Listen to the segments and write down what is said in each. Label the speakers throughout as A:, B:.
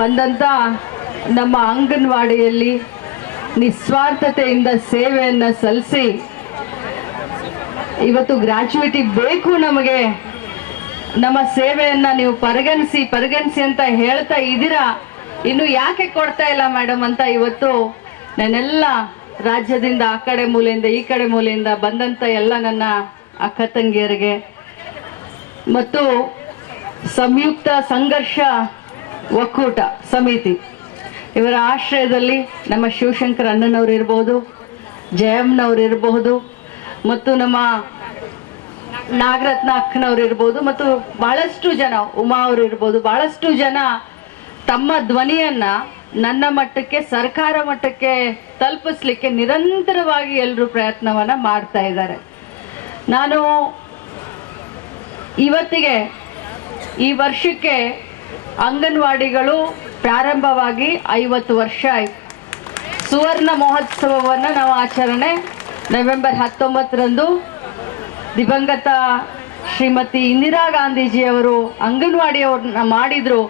A: ಬಂದಂಥ ನಮ್ಮ ಅಂಗನವಾಡಿಯಲ್ಲಿ ನಿಸ್ವಾರ್ಥತೆಯಿಂದ ಸೇವೆಯನ್ನು ಸಲ್ಲಿಸಿ ಇವತ್ತು ಗ್ರ್ಯಾಚುಯಿಟಿ ಬೇಕು ನಮಗೆ ನಮ್ಮ ಸೇವೆಯನ್ನು ನೀವು ಪರಿಗಣಿಸಿ ಪರಿಗಣಿಸಿ ಅಂತ ಹೇಳ್ತಾ ಇದ್ದೀರಾ ಇನ್ನು ಯಾಕೆ ಕೊಡ್ತಾ ಇಲ್ಲ ಮೇಡಮ್ ಅಂತ ಇವತ್ತು ನಾನೆಲ್ಲ ರಾಜ್ಯದಿಂದ ಆ ಕಡೆ ಮೂಲೆಯಿಂದ ಈ ಕಡೆ ಮೂಲೆಯಿಂದ ಬಂದಂಥ ಎಲ್ಲ ನನ್ನ ಅಕ್ಕ ತಂಗಿಯರಿಗೆ ಮತ್ತು ಸಂಯುಕ್ತ ಸಂಘರ್ಷ ಒಕ್ಕೂಟ ಸಮಿತಿ ಇವರ ಆಶ್ರಯದಲ್ಲಿ ನಮ್ಮ ಶಿವಶಂಕರ್ ಅಣ್ಣನವ್ರು ಇರ್ಬೋದು ಜಯಮ್ನವ್ರು ಇರಬಹುದು ಮತ್ತು ನಮ್ಮ ನಾಗರತ್ನ ಅಕ್ಕನವ್ರು ಇರ್ಬೋದು ಮತ್ತು ಬಹಳಷ್ಟು ಜನ ಉಮಾ ಅವರು ಇರ್ಬೋದು ಬಹಳಷ್ಟು ಜನ ತಮ್ಮ ಧ್ವನಿಯನ್ನ ನನ್ನ ಮಟ್ಟಕ್ಕೆ ಸರ್ಕಾರ ಮಟ್ಟಕ್ಕೆ ತಲುಪಿಸ್ಲಿಕ್ಕೆ ನಿರಂತರವಾಗಿ ಎಲ್ಲರೂ ಪ್ರಯತ್ನವನ್ನ ಮಾಡ್ತಾ ಇದ್ದಾರೆ ನಾನು ಇವತ್ತಿಗೆ ಈ ವರ್ಷಕ್ಕೆ ಅಂಗನವಾಡಿಗಳು ಪ್ರಾರಂಭವಾಗಿ ಐವತ್ತು ವರ್ಷ ಆಯಿತು ಸುವರ್ಣ ಮಹೋತ್ಸವವನ್ನು ನಾವು ಆಚರಣೆ ನವೆಂಬರ್ ಹತ್ತೊಂಬತ್ತರಂದು ದಿವಂಗತ ಶ್ರೀಮತಿ ಇಂದಿರಾ ಗಾಂಧೀಜಿಯವರು ಅಂಗನವಾಡಿಯವ್ರನ್ನ ಮಾಡಿದರು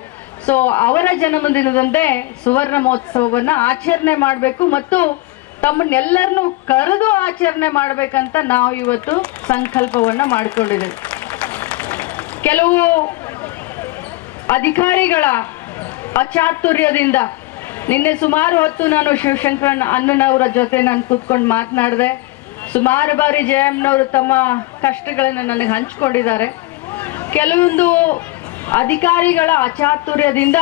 A: ಸೊ ಅವರ ಜನ್ಮದಿನದಂದೇ ಸುವರ್ಣ ಮಹೋತ್ಸವವನ್ನು ಆಚರಣೆ ಮಾಡಬೇಕು ಮತ್ತು ತಮ್ಮನ್ನೆಲ್ಲರನ್ನು ಕರೆದು ಆಚರಣೆ ಮಾಡಬೇಕಂತ ನಾವು ಇವತ್ತು ಸಂಕಲ್ಪವನ್ನು ಮಾಡಿಕೊಂಡಿದ್ದೇವೆ ಕೆಲವು ಅಧಿಕಾರಿಗಳ ಅಚಾತುರ್ಯದಿಂದ ನಿನ್ನೆ ಸುಮಾರು ಹೊತ್ತು ನಾನು ಶಿವಶಂಕರನ್ ಅಣ್ಣನವರ ಜೊತೆ ನಾನು ಕೂತ್ಕೊಂಡು ಮಾತನಾಡಿದೆ ಸುಮಾರು ಬಾರಿ ಜಯಮ್ಮನವರು ತಮ್ಮ ಕಷ್ಟಗಳನ್ನು ನನಗೆ ಹಂಚಿಕೊಂಡಿದ್ದಾರೆ ಕೆಲವೊಂದು ಅಧಿಕಾರಿಗಳ ಅಚಾತುರ್ಯದಿಂದ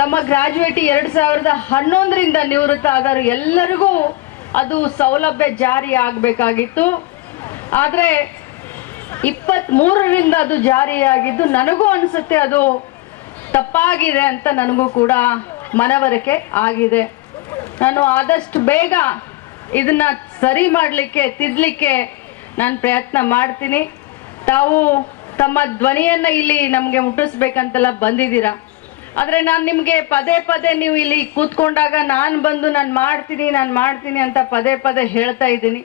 A: ತಮ್ಮ ಗ್ರಾಜುವೇಟಿ ಎರಡು ಸಾವಿರದ ಹನ್ನೊಂದರಿಂದ ನಿವೃತ್ತ ಆದರೂ ಎಲ್ಲರಿಗೂ ಅದು ಸೌಲಭ್ಯ ಜಾರಿ ಆಗಬೇಕಾಗಿತ್ತು ಆದರೆ ಇಪ್ಪತ್ತ್ ಮೂರರಿಂದ ಅದು ಜಾರಿಯಾಗಿದ್ದು ನನಗೂ ಅನಿಸುತ್ತೆ ಅದು ತಪ್ಪಾಗಿದೆ ಅಂತ ನನಗೂ ಕೂಡ ಮನವರಿಕೆ ಆಗಿದೆ ನಾನು ಆದಷ್ಟು ಬೇಗ ಇದನ್ನ ಸರಿ ಮಾಡಲಿಕ್ಕೆ ತಿದ್ದಲಿಕ್ಕೆ ನಾನು ಪ್ರಯತ್ನ ಮಾಡ್ತೀನಿ ತಾವು ತಮ್ಮ ಧ್ವನಿಯನ್ನು ಇಲ್ಲಿ ನಮಗೆ ಮುಟ್ಟಿಸ್ಬೇಕಂತೆಲ್ಲ ಬಂದಿದ್ದೀರಾ ಆದರೆ ನಾನು ನಿಮಗೆ ಪದೇ ಪದೇ ನೀವು ಇಲ್ಲಿ ಕೂತ್ಕೊಂಡಾಗ ನಾನು ಬಂದು ನಾನು ಮಾಡ್ತೀನಿ ನಾನು ಮಾಡ್ತೀನಿ ಅಂತ ಪದೇ ಪದೇ ಹೇಳ್ತಾ ಇದ್ದೀನಿ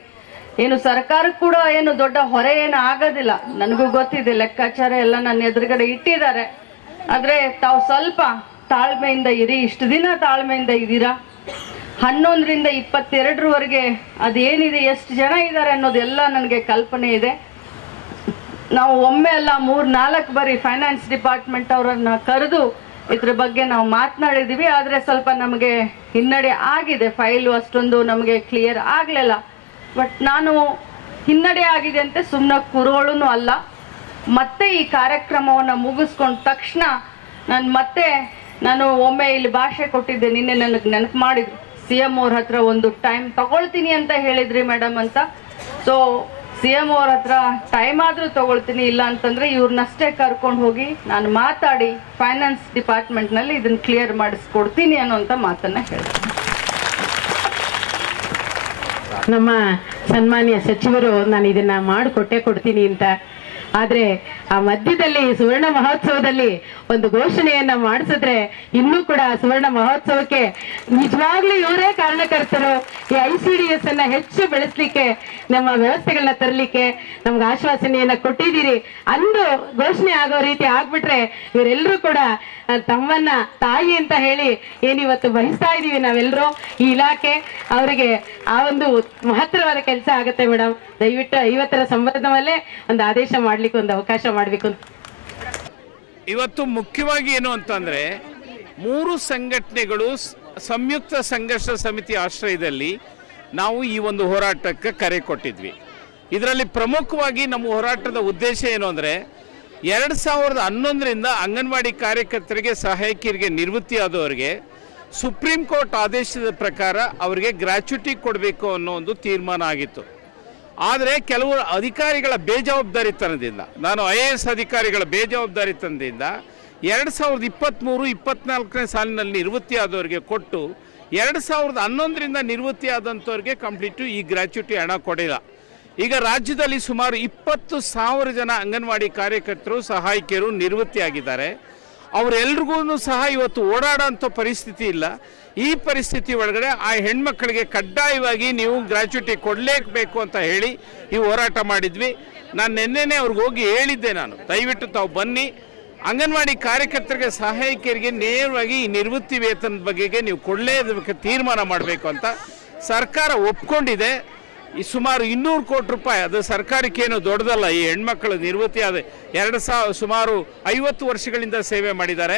A: ಏನು ಸರ್ಕಾರ ಕೂಡ ಏನು ದೊಡ್ಡ ಹೊರೆ ಏನು ಆಗೋದಿಲ್ಲ ನನಗೂ ಗೊತ್ತಿದೆ ಲೆಕ್ಕಾಚಾರ ಎಲ್ಲ ನನ್ನ ಎದುರುಗಡೆ ಇಟ್ಟಿದ್ದಾರೆ ಆದರೆ ತಾವು ಸ್ವಲ್ಪ ತಾಳ್ಮೆಯಿಂದ ಇರಿ ಇಷ್ಟು ದಿನ ತಾಳ್ಮೆಯಿಂದ ಇದ್ದೀರಾ ಹನ್ನೊಂದರಿಂದ ಇಪ್ಪತ್ತೆರಡರವರೆಗೆ ಅದೇನಿದೆ ಎಷ್ಟು ಜನ ಇದ್ದಾರೆ ಅನ್ನೋದೆಲ್ಲ ನನಗೆ ಕಲ್ಪನೆ ಇದೆ ನಾವು ಒಮ್ಮೆ ಅಲ್ಲ ಮೂರು ನಾಲ್ಕು ಬಾರಿ ಫೈನಾನ್ಸ್ ಡಿಪಾರ್ಟ್ಮೆಂಟ್ ಅವರನ್ನು ಕರೆದು ಇದ್ರ ಬಗ್ಗೆ ನಾವು ಮಾತನಾಡಿದ್ದೀವಿ ಆದರೆ ಸ್ವಲ್ಪ ನಮಗೆ ಹಿನ್ನಡೆ ಆಗಿದೆ ಫೈಲು ಅಷ್ಟೊಂದು ನಮಗೆ ಕ್ಲಿಯರ್ ಆಗಲಿಲ್ಲ ಬಟ್ ನಾನು ಹಿನ್ನಡೆ ಆಗಿದೆ ಅಂತ ಸುಮ್ಮನೆ ಕುರೋಳು ಅಲ್ಲ ಮತ್ತೆ ಈ ಕಾರ್ಯಕ್ರಮವನ್ನು ಮುಗಿಸ್ಕೊಂಡ ತಕ್ಷಣ ನಾನು ಮತ್ತೆ ನಾನು ಒಮ್ಮೆ ಇಲ್ಲಿ ಭಾಷೆ ಕೊಟ್ಟಿದ್ದೆ ನಿನ್ನೆ ನನಗೆ ನೆನಪು ಮಾಡಿದ್ರು ಸಿ ಎಮ್ ಅವ್ರ ಹತ್ರ ಒಂದು ಟೈಮ್ ತಗೊಳ್ತೀನಿ ಅಂತ ಹೇಳಿದ್ರಿ ಮೇಡಮ್ ಅಂತ ಸೊ ಸಿ ಎಮ್ ಅವ್ರ ಹತ್ರ ಟೈಮ್ ಆದರೂ ತಗೊಳ್ತೀನಿ ಇಲ್ಲ ಅಂತಂದರೆ ಇವ್ರನ್ನಷ್ಟೇ ಕರ್ಕೊಂಡು ಹೋಗಿ ನಾನು ಮಾತಾಡಿ ಫೈನಾನ್ಸ್ ಡಿಪಾರ್ಟ್ಮೆಂಟ್ನಲ್ಲಿ ಇದನ್ನು ಕ್ಲಿಯರ್ ಮಾಡಿಸ್ಕೊಡ್ತೀನಿ ಅನ್ನೋಂಥ ಮಾತನ್ನು ಹೇಳಿದೆ ನಮ್ಮ ಸನ್ಮಾನ್ಯ ಸಚಿವರು ನಾನು ಇದನ್ನು ಮಾಡಿಕೊಟ್ಟೆ ಕೊಡ್ತೀನಿ ಅಂತ ಆದರೆ ಆ ಮಧ್ಯದಲ್ಲಿ ಸುವರ್ಣ ಮಹೋತ್ಸವದಲ್ಲಿ ಒಂದು ಘೋಷಣೆಯನ್ನ ಮಾಡಿಸಿದ್ರೆ ಇನ್ನೂ ಕೂಡ ಸುವರ್ಣ ಮಹೋತ್ಸವಕ್ಕೆ ನಿಜವಾಗ್ಲೂ ಇವರೇ ಕಾರಣಕರ್ತರು ಈ ಐ ಸಿ ಡಿ ಎಸ್ ಅನ್ನ ಹೆಚ್ಚು ಬೆಳೆಸಲಿಕ್ಕೆ ನಮ್ಮ ವ್ಯವಸ್ಥೆಗಳನ್ನ ತರಲಿಕ್ಕೆ ನಮ್ಗೆ ಆಶ್ವಾಸನೆಯನ್ನ ಕೊಟ್ಟಿದ್ದೀರಿ ಅಂದು ಘೋಷಣೆ ಆಗೋ ರೀತಿ ಆಗ್ಬಿಟ್ರೆ ಇವರೆಲ್ಲರೂ ಕೂಡ ತಮ್ಮನ್ನ ತಾಯಿ ಅಂತ ಹೇಳಿ ಏನಿವತ್ತು ಬಹಿಸ್ತಾ ಇದೀವಿ ನಾವೆಲ್ಲರೂ ಈ ಇಲಾಖೆ ಅವರಿಗೆ ಆ ಒಂದು ಮಹತ್ತರವಾದ ಕೆಲಸ ಆಗುತ್ತೆ ಮೇಡಮ್ ದಯವಿಟ್ಟು ಐವತ್ತರ ಸಂಬಂಧವಲ್ಲೇ ಒಂದು ಆದೇಶ ಮಾಡ್ಲಿಕ್ಕೆ ಒಂದು ಅವಕಾಶ ಮಾಡಬೇಕು
B: ಇವತ್ತು ಮುಖ್ಯವಾಗಿ ಏನು ಅಂತಂದ್ರೆ ಮೂರು ಸಂಘಟನೆಗಳು ಸಂಯುಕ್ತ ಸಂಘರ್ಷ ಸಮಿತಿ ಆಶ್ರಯದಲ್ಲಿ ನಾವು ಈ ಒಂದು ಹೋರಾಟಕ್ಕೆ ಕರೆ ಕೊಟ್ಟಿದ್ವಿ ಇದರಲ್ಲಿ ಪ್ರಮುಖವಾಗಿ ನಮ್ಮ ಹೋರಾಟದ ಉದ್ದೇಶ ಏನು ಅಂದರೆ ಎರಡು ಸಾವಿರದ ಹನ್ನೊಂದರಿಂದ ಅಂಗನವಾಡಿ ಕಾರ್ಯಕರ್ತರಿಗೆ ಸಹಾಯಕಿಯರಿಗೆ ನಿವೃತ್ತಿ ಆದವರಿಗೆ ಸುಪ್ರೀಂ ಕೋರ್ಟ್ ಆದೇಶದ ಪ್ರಕಾರ ಅವರಿಗೆ ಗ್ರ್ಯಾಚ್ಯುಟಿ ಕೊಡಬೇಕು ಅನ್ನೋ ಒಂದು ತೀರ್ಮಾನ ಆಗಿತ್ತು ಆದರೆ ಕೆಲವು ಅಧಿಕಾರಿಗಳ ಬೇಜವಾಬ್ದಾರಿತನದಿಂದ ನಾನು ಐ ಎ ಎಸ್ ಅಧಿಕಾರಿಗಳ ಬೇಜವಾಬ್ದಾರಿತನದಿಂದ ಎರಡು ಸಾವಿರದ ಇಪ್ಪತ್ತ್ಮೂರು ಇಪ್ಪತ್ನಾಲ್ಕನೇ ಸಾಲಿನಲ್ಲಿ ನಿವೃತ್ತಿಯಾದವರಿಗೆ ಕೊಟ್ಟು ಎರಡು ಸಾವಿರದ ಹನ್ನೊಂದರಿಂದ ಆದಂಥವ್ರಿಗೆ ಕಂಪ್ಲೀಟು ಈ ಗ್ರ್ಯಾಚ್ಯುಟಿ ಹಣ ಕೊಡಿಲ್ಲ ಈಗ ರಾಜ್ಯದಲ್ಲಿ ಸುಮಾರು ಇಪ್ಪತ್ತು ಸಾವಿರ ಜನ ಅಂಗನವಾಡಿ ಕಾರ್ಯಕರ್ತರು ಸಹಾಯಕಿಯರು ನಿವೃತ್ತಿಯಾಗಿದ್ದಾರೆ ಅವರೆಲ್ರಿಗೂ ಸಹ ಇವತ್ತು ಓಡಾಡೋ ಪರಿಸ್ಥಿತಿ ಇಲ್ಲ ಈ ಪರಿಸ್ಥಿತಿ ಒಳಗಡೆ ಆ ಹೆಣ್ಮಕ್ಕಳಿಗೆ ಕಡ್ಡಾಯವಾಗಿ ನೀವು ಗ್ರ್ಯಾಚ್ಯುಟಿ ಕೊಡಲೇಬೇಕು ಅಂತ ಹೇಳಿ ಈ ಹೋರಾಟ ಮಾಡಿದ್ವಿ ನಾನು ನಿನ್ನೆನೆ ಅವ್ರಿಗೆ ಹೋಗಿ ಹೇಳಿದ್ದೆ ನಾನು ದಯವಿಟ್ಟು ತಾವು ಬನ್ನಿ ಅಂಗನವಾಡಿ ಕಾರ್ಯಕರ್ತರಿಗೆ ಸಹಾಯಕಿಯರಿಗೆ ನೇರವಾಗಿ ಈ ನಿವೃತ್ತಿ ವೇತನದ ಬಗ್ಗೆ ನೀವು ಕೊಡಲೇಬೇಕು ತೀರ್ಮಾನ ಮಾಡಬೇಕು ಅಂತ ಸರ್ಕಾರ ಒಪ್ಕೊಂಡಿದೆ ಈ ಸುಮಾರು ಇನ್ನೂರು ಕೋಟಿ ರೂಪಾಯಿ ಅದು ಸರ್ಕಾರಕ್ಕೇನು ದೊಡ್ಡದಲ್ಲ ಈ ಹೆಣ್ಮಕ್ಳು ನಿವೃತ್ತಿ ಆದ ಎರಡು ಸಾವಿರ ಸುಮಾರು ಐವತ್ತು ವರ್ಷಗಳಿಂದ ಸೇವೆ ಮಾಡಿದ್ದಾರೆ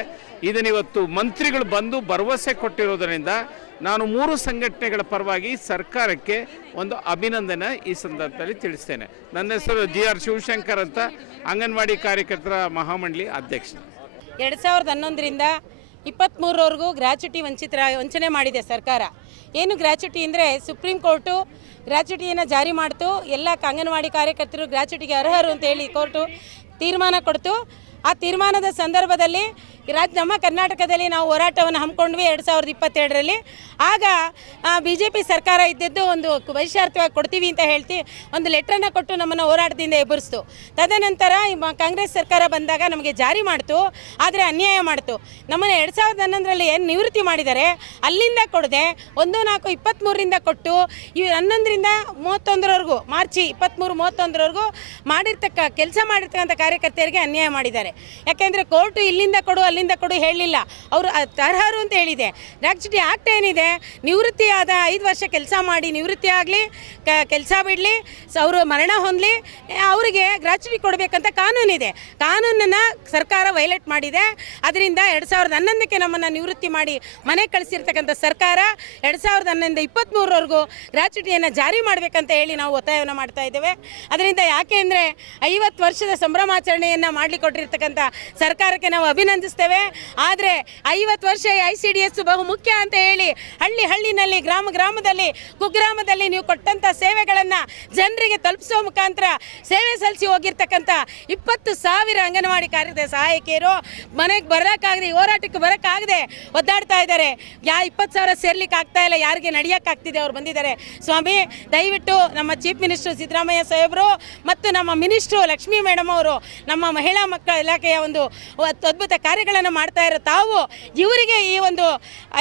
B: ಇದನ್ನಿವತ್ತು ಮಂತ್ರಿಗಳು ಬಂದು ಭರವಸೆ ಕೊಟ್ಟಿರೋದರಿಂದ ನಾನು ಮೂರು ಸಂಘಟನೆಗಳ ಪರವಾಗಿ ಸರ್ಕಾರಕ್ಕೆ ಒಂದು ಅಭಿನಂದನೆ ಈ ಸಂದರ್ಭದಲ್ಲಿ ತಿಳಿಸ್ತೇನೆ ನನ್ನ ಹೆಸರು ಜಿ ಆರ್ ಶಿವಶಂಕರ್ ಅಂತ ಅಂಗನವಾಡಿ ಕಾರ್ಯಕರ್ತರ ಮಹಾಮಂಡಳಿ ಅಧ್ಯಕ್ಷ ಎರಡು ಸಾವಿರದ ಹನ್ನೊಂದರಿಂದ ಇಪ್ಪತ್ತ್ಮೂರವರೆಗೂ ಗ್ರ್ಯಾಚುಟಿ ವಂಚಿತರ ವಂಚನೆ ಮಾಡಿದೆ ಸರ್ಕಾರ ಏನು ಗ್ರ್ಯಾಚುಟಿ ಅಂದರೆ ಸುಪ್ರೀಂ ಕೋರ್ಟು ಗ್ರ್ಯಾಚುಟಿಯನ್ನು ಜಾರಿ ಮಾಡಿತು ಎಲ್ಲ ಅಂಗನವಾಡಿ ಕಾರ್ಯಕರ್ತರು ಗ್ರ್ಯಾಚುಟಿಗೆ ಅರ್ಹರು ಅಂತ ಹೇಳಿ ಕೋರ್ಟು ತೀರ್ಮಾನ ಕೊಡ್ತು ಆ ತೀರ್ಮಾನದ ಸಂದರ್ಭದಲ್ಲಿ ರಾಜ್ಯ ನಮ್ಮ ಕರ್ನಾಟಕದಲ್ಲಿ ನಾವು ಹೋರಾಟವನ್ನು ಹಮ್ಮಿಕೊಂಡ್ವಿ ಎರಡು ಸಾವಿರದ ಇಪ್ಪತ್ತೆರಡರಲ್ಲಿ ಆಗ ಬಿ ಜೆ ಪಿ ಸರ್ಕಾರ ಇದ್ದದ್ದು ಒಂದು ವೈಶಾರ್ಥವಾಗಿ ಕೊಡ್ತೀವಿ ಅಂತ ಹೇಳ್ತಿ ಒಂದು ಲೆಟ್ರನ್ನು ಕೊಟ್ಟು ನಮ್ಮನ್ನು ಹೋರಾಟದಿಂದ ಎಬ್ಬರಿಸ್ತು ತದನಂತರ ಕಾಂಗ್ರೆಸ್ ಸರ್ಕಾರ ಬಂದಾಗ ನಮಗೆ ಜಾರಿ ಮಾಡ್ತು ಆದರೆ ಅನ್ಯಾಯ ಮಾಡ್ತು ನಮ್ಮನ್ನು ಎರಡು ಸಾವಿರದ ಹನ್ನೊಂದರಲ್ಲಿ ಏನು ನಿವೃತ್ತಿ ಮಾಡಿದ್ದಾರೆ ಅಲ್ಲಿಂದ ಕೊಡದೆ ಒಂದು ನಾಲ್ಕು ಇಪ್ಪತ್ತ್ಮೂರರಿಂದ ಕೊಟ್ಟು ಇವು ಹನ್ನೊಂದರಿಂದ ಮೂವತ್ತೊಂದರವರೆಗೂ ಮಾರ್ಚಿ ಇಪ್ಪತ್ತ್ಮೂರು ಮೂವತ್ತೊಂದರವರೆಗೂ ಮಾಡಿರ್ತಕ್ಕ ಕೆಲಸ ಮಾಡಿರ್ತಕ್ಕಂಥ ಕಾರ್ಯಕರ್ತೆಯರಿಗೆ ಅನ್ಯಾಯ ಮಾಡಿದ್ದಾರೆ ಯಾಕೆಂದರೆ ಕೋರ್ಟು ಇಲ್ಲಿಂದ ಕೊಡು ಅಲ್ಲಿ ಕೂಡ ಕೊಡು ಹೇಳಿಲ್ಲ ಅವರು ತರ್ಹರು ಅಂತ ಹೇಳಿದೆ ಆ್ಯಕ್ಚುಲಿ ಆಕ್ಟ್ ಏನಿದೆ ನಿವೃತ್ತಿಯಾದ ಐದು ವರ್ಷ ಕೆಲಸ ಮಾಡಿ ನಿವೃತ್ತಿ ಆಗಲಿ ಕೆಲಸ ಬಿಡಲಿ ಅವರು ಮರಣ ಹೊಂದಲಿ ಅವರಿಗೆ ಗ್ರಾಚ್ಯುಟಿ ಕೊಡಬೇಕಂತ ಕಾನೂನಿದೆ ಕಾನೂನನ್ನು ಸರ್ಕಾರ ವೈಲೇಟ್ ಮಾಡಿದೆ ಅದರಿಂದ ಎರಡು ಸಾವಿರದ ಹನ್ನೊಂದಕ್ಕೆ ನಮ್ಮನ್ನು ನಿವೃತ್ತಿ ಮಾಡಿ ಮನೆ ಕಳಿಸಿರ್ತಕ್ಕಂಥ ಸರ್ಕಾರ ಎರಡು ಸಾವಿರದ ಹನ್ನೊಂದು ಇಪ್ಪತ್ತ್ಮೂರವರೆಗೂ ಗ್ರಾಚ್ಯುಟಿಯನ್ನು ಜಾರಿ ಮಾಡಬೇಕಂತ ಹೇಳಿ ನಾವು ಒತ್ತಾಯವನ್ನು ಮಾಡ್ತಾ ಇದ್ದೇವೆ ಅದರಿಂದ ಯಾಕೆ ಅಂದರೆ ಐವತ್ತು ವರ್ಷದ ಸಂಭ್ರಮಾಚರಣೆಯನ್ನು ಮಾಡಲಿ ಕೊಟ್ಟಿರ್ತಕ್ಕಂಥ ಸರ್ಕಾರಕ್ಕೆ ನಾವು ಅಭಿನಂದಿಸ್ತಾ ಮಾಡ್ತೇವೆ ಆದರೆ ಐವತ್ತು ವರ್ಷ ಐ ಸಿ ಡಿ ಎಸ್ ಬಹು ಮುಖ್ಯ ಅಂತ ಹೇಳಿ ಹಳ್ಳಿ ಹಳ್ಳಿನಲ್ಲಿ ಗ್ರಾಮ ಗ್ರಾಮದಲ್ಲಿ ಕುಗ್ರಾಮದಲ್ಲಿ ನೀವು ಕೊಟ್ಟಂಥ ಸೇವೆಗಳನ್ನು ಜನರಿಗೆ ತಲುಪಿಸೋ ಮುಖಾಂತರ ಸೇವೆ ಸಲ್ಲಿಸಿ ಹೋಗಿರ್ತಕ್ಕಂಥ ಇಪ್ಪತ್ತು ಸಾವಿರ ಅಂಗನವಾಡಿ ಕಾರ್ಯದ ಸಹಾಯಕಿಯರು ಮನೆಗೆ ಬರೋಕ್ಕಾಗದೆ ಹೋರಾಟಕ್ಕೆ ಬರೋಕ್ಕಾಗದೆ ಒದ್ದಾಡ್ತಾ ಇದ್ದಾರೆ ಯಾ ಇಪ್ಪತ್ತು ಸಾವಿರ ಸೇರ್ಲಿಕ್ಕೆ ಆಗ್ತಾ ಇಲ್ಲ ಯಾರಿಗೆ ನಡೆಯೋಕ್ಕಾಗ್ತಿದೆ ಅವ್ರು ಬಂದಿದ್ದಾರೆ ಸ್ವಾಮಿ ದಯವಿಟ್ಟು ನಮ್ಮ ಚೀಫ್ ಮಿನಿಸ್ಟರ್ ಸಿದ್ದರಾಮಯ್ಯ ಸಾಹೇಬರು ಮತ್ತು ನಮ್ಮ ಮಿನಿಸ್ಟ್ರು ಲಕ್ಷ್ಮೀ ಮೇಡಮ್ ಅವರು ನಮ್ಮ ಮಹಿಳಾ ಮಕ್ಕಳ ಇಲಾಖೆಯ ಒಂದು ಅದ್ಭುತ ಕಾರ್ಯಗಳು ಕಾರ್ಯಗಳನ್ನು ಮಾಡ್ತಾ ಇರೋ ತಾವು ಇವರಿಗೆ ಈ ಒಂದು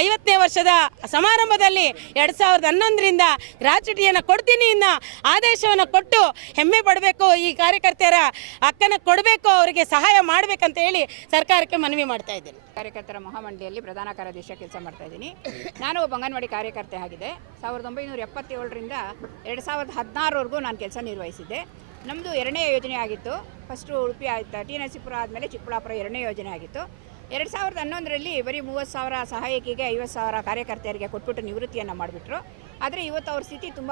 B: ಐವತ್ತನೇ ವರ್ಷದ ಸಮಾರಂಭದಲ್ಲಿ ಎರಡು ಸಾವಿರದ ಹನ್ನೊಂದರಿಂದ ಗ್ರಾಚ್ಯುಟಿಯನ್ನು ಕೊಡ್ತೀನಿ ಇನ್ನು ಆದೇಶವನ್ನು ಕೊಟ್ಟು ಹೆಮ್ಮೆ ಪಡಬೇಕು ಈ ಕಾರ್ಯಕರ್ತೆಯರ ಅಕ್ಕನ ಕೊಡಬೇಕು ಅವರಿಗೆ ಸಹಾಯ ಮಾಡಬೇಕಂತ ಹೇಳಿ ಸರ್ಕಾರಕ್ಕೆ ಮನವಿ ಮಾಡ್ತಾ ಇದ್ದೀನಿ ಕಾರ್ಯಕರ್ತರ ಮಹಾಮಂಡಿಯಲ್ಲಿ ಪ್ರಧಾನ ಕಾರ್ಯದರ್ಶಿ ಕೆಲಸ ಮಾಡ್ತಾ ಇದ್ದೀನಿ ನಾನು ಒಬ್ಬ ಅಂಗನವಾಡಿ ಕಾರ್ಯಕರ್ತೆ ಆಗಿದೆ ಸಾವಿರದ ಒಂಬೈನೂರ ಎಪ್ಪತ್ತೇಳರಿಂದ ಎರಡು ಸಾವಿರದ ಹದಿನಾರವರೆಗೂ ನಾನು ಕೆಲಸ ನಿರ್ವಹಿಸಿದ್ದೆ ನಮ್ಮದು ಎರಡನೇ ಯೋಜನೆ ಆಗಿತ್ತು ಫಸ್ಟು ಉಡುಪಿ ಆಯಿತು ಟಿ ಸಿಪುರ ಆದಮೇಲೆ ಚಿಕ್ಕಬಳ್ಳಾಪುರ ಎರಡನೇ ಯೋಜನೆ ಆಗಿತ್ತು ಎರಡು ಸಾವಿರದ ಹನ್ನೊಂದರಲ್ಲಿ ಬರೀ ಮೂವತ್ತು ಸಾವಿರ ಸಹಾಯಕಿಗೆ ಐವತ್ತು ಸಾವಿರ ಕಾರ್ಯಕರ್ತೆಯರಿಗೆ ಕೊಟ್ಬಿಟ್ಟು ನಿವೃತ್ತಿಯನ್ನು ಮಾಡಿಬಿಟ್ರು ಆದರೆ ಇವತ್ತು ಅವ್ರ ಸ್ಥಿತಿ ತುಂಬ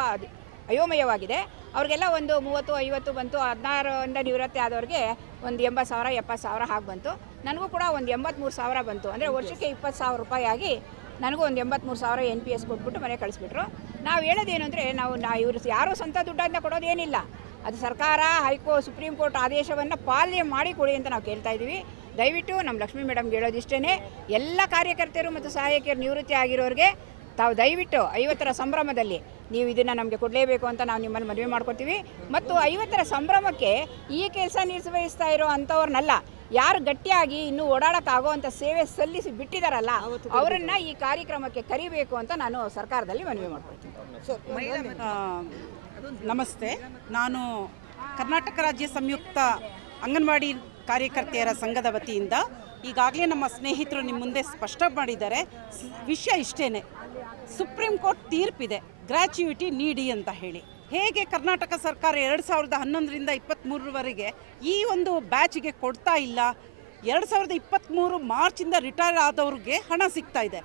B: ಅಯೋಮಯವಾಗಿದೆ ಅವ್ರಿಗೆಲ್ಲ ಒಂದು ಮೂವತ್ತು ಐವತ್ತು ಬಂತು ಹದಿನಾರರಿಂದ ನಿವೃತ್ತಿ ಆದವ್ರಿಗೆ ಒಂದು ಎಂಬತ್ತು ಸಾವಿರ ಎಪ್ಪತ್ತು ಸಾವಿರ ಹಾಗೆ ಬಂತು ನನಗೂ ಕೂಡ ಒಂದು ಎಂಬತ್ತ್ಮೂರು ಸಾವಿರ ಬಂತು ಅಂದರೆ ವರ್ಷಕ್ಕೆ ಇಪ್ಪತ್ತು ಸಾವಿರ ರೂಪಾಯಿ ಆಗಿ ನನಗೂ ಒಂದು ಎಂಬತ್ತ್ಮೂರು ಸಾವಿರ ಎನ್ ಪಿ ಎಸ್ ಕೊಟ್ಬಿಟ್ಟು ಮನೆ ಕಳಿಸ್ಬಿಟ್ರು ನಾವು ಹೇಳೋದೇನು ಅಂದರೆ ನಾವು ನಾ ಇವರು ಯಾರೂ ಸ್ವಂತ ದುಡ್ಡನ್ನು ಕೊಡೋದೇನಿಲ್ಲ ಅದು ಸರ್ಕಾರ ಹೈಕೋರ್ಟ್ ಸುಪ್ರೀಂ ಕೋರ್ಟ್ ಆದೇಶವನ್ನು ಪಾಲನೆ ಮಾಡಿ ಕೊಡಿ ಅಂತ ನಾವು ಕೇಳ್ತಾ ಇದ್ದೀವಿ ದಯವಿಟ್ಟು ನಮ್ಮ ಲಕ್ಷ್ಮೀ ಮೇಡಮ್ಗೆ ಹೇಳೋದಿಷ್ಟೇ ಎಲ್ಲ ಕಾರ್ಯಕರ್ತರು ಮತ್ತು ಸಹಾಯಕಿಯರು ನಿವೃತ್ತಿ ಆಗಿರೋರಿಗೆ ತಾವು ದಯವಿಟ್ಟು ಐವತ್ತರ ಸಂಭ್ರಮದಲ್ಲಿ ನೀವು ಇದನ್ನು ನಮಗೆ ಕೊಡಲೇಬೇಕು ಅಂತ ನಾವು ನಿಮ್ಮನ್ನು ಮನವಿ ಮಾಡ್ಕೊತೀವಿ ಮತ್ತು ಐವತ್ತರ ಸಂಭ್ರಮಕ್ಕೆ ಈ ಕೆಲಸ ನಿರ್ವಹಿಸ್ತಾ ಇರೋ ಅಂಥವ್ರನ್ನಲ್ಲ ಯಾರು ಗಟ್ಟಿಯಾಗಿ ಇನ್ನೂ ಓಡಾಡೋಕ್ಕಾಗೋವಂಥ ಸೇವೆ ಸಲ್ಲಿಸಿ ಬಿಟ್ಟಿದ್ದಾರಲ್ಲ ಅವರನ್ನು ಈ ಕಾರ್ಯಕ್ರಮಕ್ಕೆ ಕರಿಬೇಕು ಅಂತ ನಾನು ಸರ್ಕಾರದಲ್ಲಿ ಮನವಿ ಮಾಡ್ಕೊಳ್ತೀನಿ ನಮಸ್ತೆ ನಾನು ಕರ್ನಾಟಕ ರಾಜ್ಯ ಸಂಯುಕ್ತ ಅಂಗನವಾಡಿ ಕಾರ್ಯಕರ್ತೆಯರ ಸಂಘದ ವತಿಯಿಂದ ಈಗಾಗಲೇ ನಮ್ಮ ಸ್ನೇಹಿತರು ನಿಮ್ಮ ಮುಂದೆ ಸ್ಪಷ್ಟ ಮಾಡಿದ್ದಾರೆ ವಿಷಯ ಇಷ್ಟೇ ಸುಪ್ರೀಂ ಕೋರ್ಟ್ ತೀರ್ಪಿದೆ ಗ್ರ್ಯಾಚುಯಿಟಿ ನೀಡಿ ಅಂತ ಹೇಳಿ ಹೇಗೆ ಕರ್ನಾಟಕ ಸರ್ಕಾರ ಎರಡು ಸಾವಿರದ ಹನ್ನೊಂದರಿಂದ ಇಪ್ಪತ್ತ್ಮೂರವರೆಗೆ ಈ ಒಂದು ಬ್ಯಾಚ್ಗೆ ಕೊಡ್ತಾ ಇಲ್ಲ ಎರಡು ಸಾವಿರದ ಇಪ್ಪತ್ತ್ಮೂರು ಮಾರ್ಚಿಂದ ರಿಟೈರ್ ಆದವ್ರಿಗೆ ಹಣ ಸಿಗ್ತಾ ಇದೆ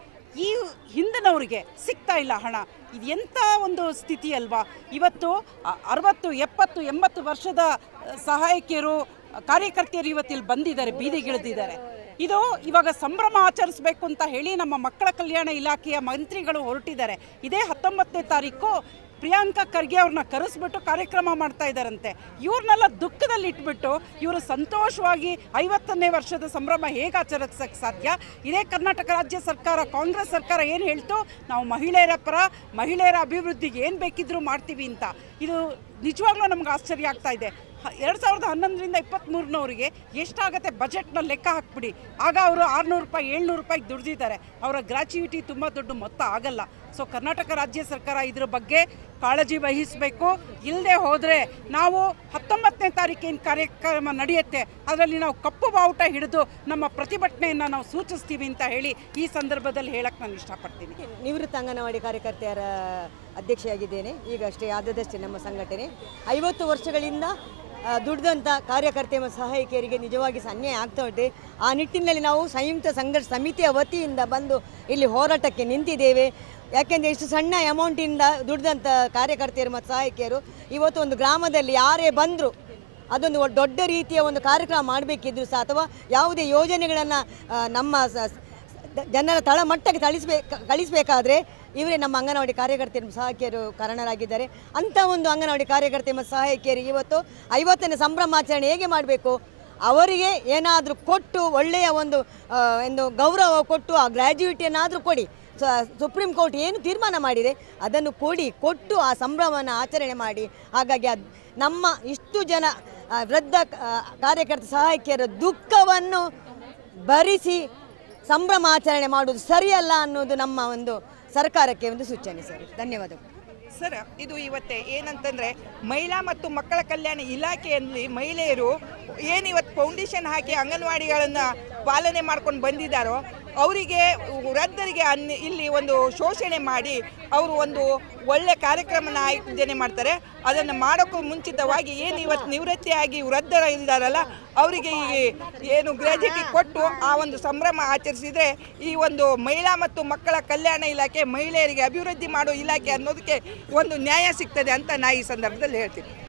B: ಈ ಹಿಂದಿನವರಿಗೆ ಸಿಗ್ತಾ ಇಲ್ಲ ಹಣ ಇದು ಎಂಥ ಒಂದು ಸ್ಥಿತಿ ಅಲ್ವಾ ಇವತ್ತು ಅರವತ್ತು ಎಪ್ಪತ್ತು ಎಂಬತ್ತು ವರ್ಷದ ಸಹಾಯಕಿಯರು ಕಾರ್ಯಕರ್ತೆಯರು ಇವತ್ತಿಲ್ಲಿ ಬಂದಿದ್ದಾರೆ ಬೀದಿಗಿಳಿದಿದ್ದಾರೆ ಇದು ಇವಾಗ ಸಂಭ್ರಮ ಆಚರಿಸಬೇಕು ಅಂತ ಹೇಳಿ ನಮ್ಮ ಮಕ್ಕಳ ಕಲ್ಯಾಣ ಇಲಾಖೆಯ ಮಂತ್ರಿಗಳು ಹೊರಟಿದ್ದಾರೆ ಇದೇ ಹತ್ತೊಂಬತ್ತನೇ ತಾರೀಕು ಪ್ರಿಯಾಂಕಾ ಖರ್ಗೆ ಅವ್ರನ್ನ ಕರೆಸ್ಬಿಟ್ಟು ಕಾರ್ಯಕ್ರಮ ಮಾಡ್ತಾ ಇದ್ದಾರಂತೆ ಇವ್ರನ್ನೆಲ್ಲ ದುಃಖದಲ್ಲಿ ಇಟ್ಬಿಟ್ಟು ಇವರು ಸಂತೋಷವಾಗಿ ಐವತ್ತನೇ ವರ್ಷದ ಸಂಭ್ರಮ ಹೇಗೆ ಆಚರಿಸಕ್ಕೆ ಸಾಧ್ಯ ಇದೇ ಕರ್ನಾಟಕ ರಾಜ್ಯ ಸರ್ಕಾರ ಕಾಂಗ್ರೆಸ್ ಸರ್ಕಾರ ಏನು ಹೇಳ್ತು ನಾವು ಮಹಿಳೆಯರ ಪರ ಮಹಿಳೆಯರ ಅಭಿವೃದ್ಧಿಗೆ ಏನು ಬೇಕಿದ್ರೂ ಮಾಡ್ತೀವಿ ಅಂತ ಇದು ನಿಜವಾಗ್ಲೂ ನಮ್ಗೆ ಆಶ್ಚರ್ಯ ಆಗ್ತಾ ಇದೆ ಎರಡು ಸಾವಿರದ ಹನ್ನೊಂದರಿಂದ ಇಪ್ಪತ್ತ್ಮೂರನವರಿಗೆ ಎಷ್ಟಾಗುತ್ತೆ ಬಜೆಟ್ನ ಲೆಕ್ಕ ಹಾಕ್ಬಿಡಿ ಆಗ ಅವರು ಆರುನೂರು ರೂಪಾಯಿ ಏಳ್ನೂರು ರೂಪಾಯಿಗೆ ದುಡ್ದಿದ್ದಾರೆ ಅವರ ಗ್ರಾಚ್ಯುಟಿ ತುಂಬ ದೊಡ್ಡ ಮೊತ್ತ ಆಗಲ್ಲ ಸೊ ಕರ್ನಾಟಕ ರಾಜ್ಯ ಸರ್ಕಾರ ಇದರ ಬಗ್ಗೆ ಕಾಳಜಿ ವಹಿಸಬೇಕು ಇಲ್ಲದೆ ಹೋದರೆ ನಾವು ಹತ್ತೊಂಬತ್ತನೇ ತಾರೀಕೇನು ಕಾರ್ಯಕ್ರಮ ನಡೆಯುತ್ತೆ ಅದರಲ್ಲಿ ನಾವು ಕಪ್ಪು ಬಾವುಟ ಹಿಡಿದು ನಮ್ಮ ಪ್ರತಿಭಟನೆಯನ್ನು ನಾವು ಸೂಚಿಸ್ತೀವಿ ಅಂತ ಹೇಳಿ ಈ ಸಂದರ್ಭದಲ್ಲಿ ಹೇಳಕ್ಕೆ ನಾನು ಇಷ್ಟಪಡ್ತೀನಿ ನಿವೃತ್ತ ಅಂಗನವಾಡಿ ಕಾರ್ಯಕರ್ತೆಯರ ಅಧ್ಯಕ್ಷೆಯಾಗಿದ್ದೇನೆ ಈಗ ಅಷ್ಟೇ ಆದದಷ್ಟೇ ನಮ್ಮ ಸಂಘಟನೆ ಐವತ್ತು ವರ್ಷಗಳಿಂದ ದುಡ್ದಂಥ ಕಾರ್ಯಕರ್ತೆ ಮತ್ತು ಸಹಾಯಕಿಯರಿಗೆ ನಿಜವಾಗಿ ಸನ್ಯಾಯ ಆಗ್ತಾ ಇದೆ ಆ ನಿಟ್ಟಿನಲ್ಲಿ ನಾವು ಸಂಯುಕ್ತ ಸಂಘರ್ಷ ಸಮಿತಿಯ ವತಿಯಿಂದ ಬಂದು ಇಲ್ಲಿ ಹೋರಾಟಕ್ಕೆ ನಿಂತಿದ್ದೇವೆ ಯಾಕೆಂದರೆ ಇಷ್ಟು ಸಣ್ಣ ಅಮೌಂಟಿಂದ ದುಡ್ದಂಥ ಕಾರ್ಯಕರ್ತೆಯರು ಮತ್ತು ಸಹಾಯಕಿಯರು ಇವತ್ತು ಒಂದು ಗ್ರಾಮದಲ್ಲಿ ಯಾರೇ ಬಂದರೂ ಅದೊಂದು ದೊಡ್ಡ ರೀತಿಯ ಒಂದು ಕಾರ್ಯಕ್ರಮ ಮಾಡಬೇಕಿದ್ರು ಸಹ ಅಥವಾ ಯಾವುದೇ ಯೋಜನೆಗಳನ್ನು ನಮ್ಮ ಜನರ ತಳಮಟ್ಟಕ್ಕೆ ತಳಿಸಬೇ ಕಳಿಸಬೇಕಾದ್ರೆ ಇವರೇ ನಮ್ಮ ಅಂಗನವಾಡಿ ಕಾರ್ಯಕರ್ತೆಯ ಸಹಾಯಕಿಯರು ಕಾರಣರಾಗಿದ್ದಾರೆ ಅಂಥ ಒಂದು ಅಂಗನವಾಡಿ ಕಾರ್ಯಕರ್ತೆ ಮತ್ತು ಸಹಾಯಕಿಯರು ಇವತ್ತು ಐವತ್ತನೇ ಸಂಭ್ರಮಾಚರಣೆ ಹೇಗೆ ಮಾಡಬೇಕು ಅವರಿಗೆ ಏನಾದರೂ ಕೊಟ್ಟು ಒಳ್ಳೆಯ ಒಂದು ಒಂದು ಗೌರವ ಕೊಟ್ಟು ಆ ಗ್ರ್ಯಾಜ್ಯುಯಿಟಿಯನ್ನಾದರೂ ಕೊಡಿ ಸುಪ್ರೀಂ ಕೋರ್ಟ್ ಏನು ತೀರ್ಮಾನ ಮಾಡಿದೆ ಅದನ್ನು ಕೊಡಿ ಕೊಟ್ಟು ಆ ಸಂಭ್ರಮವನ್ನು ಆಚರಣೆ ಮಾಡಿ ಹಾಗಾಗಿ ಅದು ನಮ್ಮ ಇಷ್ಟು ಜನ ವೃದ್ಧ ಕಾರ್ಯಕರ್ತ ಸಹಾಯಕಿಯರ ದುಃಖವನ್ನು ಭರಿಸಿ ಸಂಭ್ರಮಾಚರಣೆ ಮಾಡುವುದು ಸರಿಯಲ್ಲ ಅನ್ನೋದು ನಮ್ಮ ಒಂದು ಸರ್ಕಾರಕ್ಕೆ ಒಂದು ಸೂಚನೆ ಸರ್ ಧನ್ಯವಾದಗಳು ಸರ್ ಇದು ಇವತ್ತೇ ಏನಂತಂದ್ರೆ ಮಹಿಳಾ ಮತ್ತು ಮಕ್ಕಳ ಕಲ್ಯಾಣ ಇಲಾಖೆಯಲ್ಲಿ ಮಹಿಳೆಯರು ಏನಿವತ್ತು ಫೌಂಡೇಶನ್ ಹಾಕಿ ಅಂಗನವಾಡಿಗಳನ್ನು ಪಾಲನೆ ಮಾಡ್ಕೊಂಡು ಬಂದಿದ್ದಾರೋ ಅವರಿಗೆ ವೃದ್ಧರಿಗೆ ಅನ್ ಇಲ್ಲಿ ಒಂದು ಶೋಷಣೆ ಮಾಡಿ ಅವರು ಒಂದು ಒಳ್ಳೆ ಕಾರ್ಯಕ್ರಮನ ಆಯೋಜನೆ ಮಾಡ್ತಾರೆ ಅದನ್ನು ಮಾಡೋಕ್ಕೂ ಮುಂಚಿತವಾಗಿ ಏನು ಇವತ್ತು ನಿವೃತ್ತಿಯಾಗಿ ವೃದ್ಧರ ಇಲ್ದಾರಲ್ಲ ಅವರಿಗೆ ಈ ಏನು ಗ್ರಾಜ್ಯುಟಿ ಕೊಟ್ಟು ಆ ಒಂದು ಸಂಭ್ರಮ ಆಚರಿಸಿದರೆ ಈ ಒಂದು ಮಹಿಳಾ ಮತ್ತು ಮಕ್ಕಳ ಕಲ್ಯಾಣ ಇಲಾಖೆ ಮಹಿಳೆಯರಿಗೆ ಅಭಿವೃದ್ಧಿ ಮಾಡೋ ಇಲಾಖೆ ಅನ್ನೋದಕ್ಕೆ ಒಂದು ನ್ಯಾಯ ಸಿಗ್ತದೆ ಅಂತ ನಾ ಈ ಸಂದರ್ಭದಲ್ಲಿ ಹೇಳ್ತೀನಿ